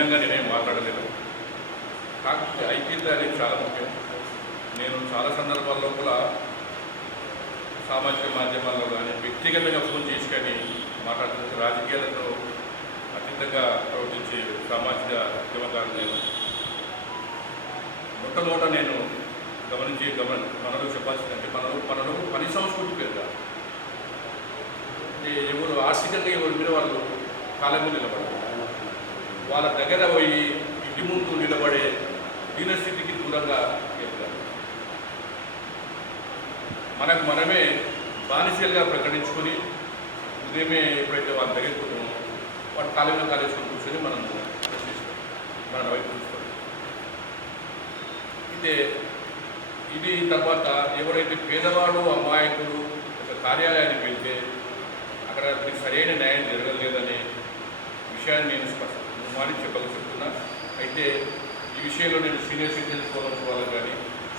భిన్నంగా నేనేం మాట్లాడలేదు. కాకపోతే ఐక్యత అనేది చాలా ముఖ్యం. నేను చాలా సందర్భాల్లో కూడా సామాజిక మాధ్యమాల్లో కానీ వ్యక్తిగతంగా ఫోన్ చేసి కానీ మాట్లాడుతున్న రాజకీయాలతో అతీతంగా ప్రవర్తించే సామాజిక ఉద్యమకారులు నేను మొట్టమొదట నేను గమనించి గమన మనలో చెప్పాల్సిందంటే మనలో మనలో పని సంస్కృతి పెద్ద ఎవరు ఆర్థికంగా ఎవరి మీద వాళ్ళు కాలం మీద వాళ్ళ దగ్గర పోయి ఇంటి ముందు నిలబడే దీనస్థితికి దూరంగా వెళ్తారు మనకు మనమే బానిసలుగా ప్రకటించుకొని ఉదయమే ఎప్పుడైతే వాళ్ళ దగ్గరికి పోతామో వాటి కాలేజీలో కాలేజీలో కూర్చొని మనం ప్రశ్నిస్తాం. మన వైపు చూస్తాం. అయితే ఇది తర్వాత ఎవరైతే పేదవాడు అమాయకుడు ఒక కార్యాలయానికి వెళ్తే అక్కడ సరైన న్యాయం జరగలేదనే విషయాన్ని నేను స్పష్టం మాని చెప్పక అయితే ఈ విషయంలో నేను సీనియర్ సిటిజన్స్ ఫోరం వాళ్ళకి కానీ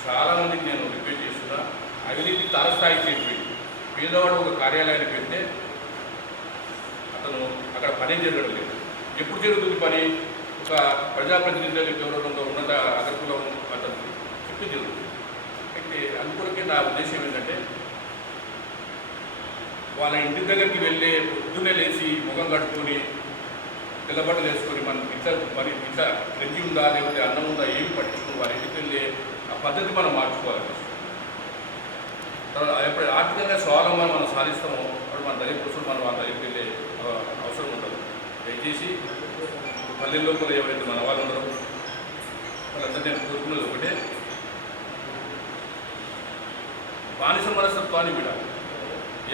చాలామందికి నేను రిక్వెస్ట్ చేస్తున్నా. అవినీతి తారస్థాయికి చెప్పి పేదవాడు ఒక కార్యాలయానికి వెళ్తే అతను అక్కడ పని జరగడం లేదు. ఎప్పుడు జరుగుతుంది పని? ఒక ప్రజాప్రతినిధులకు గౌరవంగా ఉన్నత అగ్రకులం అతను చెప్తే జరుగుతుంది. అయితే అందుకొరకే నా ఉద్దేశం ఏంటంటే వాళ్ళ ఇంటి దగ్గరికి వెళ్ళే పొద్దున్నే లేచి ముఖం కట్టుకొని నిలబడలు వేసుకొని మనం ఇట్లా మరి ఇట్లా గంజి ఉందా లేకపోతే అన్నం ఉందా ఏమి పట్టించుకుని వారి ఇంటికి వెళ్ళే ఆ పద్ధతి మనం మార్చుకోవాలి తర్వాత ఎప్పుడు ఆర్థికంగా స్వావలంబన మనం సాధిస్తామో అప్పుడు మన దగ్గర కూర్చొని మనం వాళ్ళ దగ్గరికి వెళ్ళే అవసరం ఉండదు. దయచేసి పల్లెల్లో కూడా ఎవరైతే మన వాళ్ళు ఉండరు వాళ్ళందరూ నేను కోరుకున్నది ఒకటే. బానిస మనస్తత్వాన్ని విడాలి.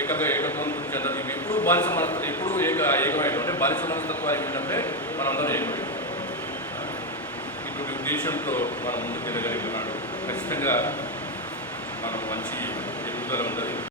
ఏకగా ఏకత్వం గురించి అన్నది ఇవి. ఎప్పుడు బానిస మనస్తత్వం ఎప్పుడు ఏక ఏకమైన అంటే బానిస మనస్తత్వానికి ఏంటంటే మనందరం ఏకమైన ఇటువంటి ఉద్దేశంతో మనం ముందుకు వెళ్ళగలిగినాడు. ఖచ్చితంగా మనం మంచి ఎదుగుదల ఉంటుంది